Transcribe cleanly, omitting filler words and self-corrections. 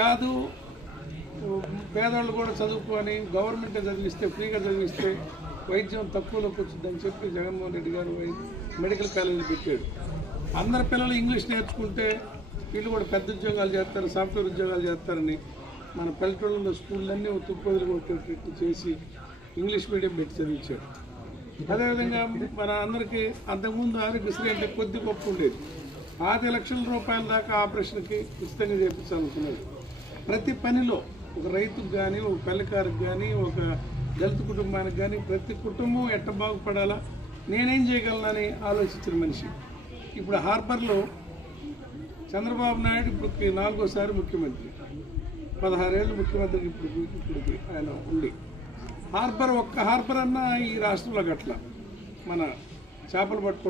కాదు పేదవాళ్ళు కూడా చదువుకొని గవర్నమెంట్ చదివిస్తే ఫ్రీగా చదివిస్తే వైద్యం తక్కువలోకి వచ్చిందని చెప్పి జగన్మోహన్ రెడ్డి గారు మెడికల్ కాలేజీ పెట్టాడు. అందరి పిల్లలు ఇంగ్లీష్ నేర్చుకుంటే వీళ్ళు కూడా పెద్ద ఉద్యోగాలు చేస్తారు, సాఫ్ట్వేర్ ఉద్యోగాలు చేస్తారని మన పల్లెటూళ్ళలో స్కూళ్ళన్నీ తుప్పొదులు కొట్టేటట్టు చేసి ఇంగ్లీష్ మీడియం పెట్టి చదివించాడు. అదేవిధంగా మన అందరికీ అంతకుముందు ఆరోగ్యశ్రీ అంటే కొద్ది గొప్ప ఉండేది. 5 లక్షల రూపాయల దాకా ఆపరేషన్కి ఉచితంగా చేయించాలనుకున్నాడు. ప్రతి పనిలో ఒక రైతుకు కానీ, ఒక పల్లెకారుకు కానీ, ఒక దళిత కుటుంబానికి కానీ ప్రతి కుటుంబం ఎట్ట బాగుపడాలా, నేనేం చేయగలనని ఆలోచించిన మనిషి. ఇప్పుడు హార్బర్లో చంద్రబాబు నాయుడు ఇప్పటికి 4వ ముఖ్యమంత్రి, 16 ఏళ్ళు ముఖ్యమంత్రికి ఇప్పటికి ఆయన ఉండి ఒక్క హార్బర్ అన్నా ఈ రాష్ట్రంలో గట్ల మన చేపలు పట్టుకోవడం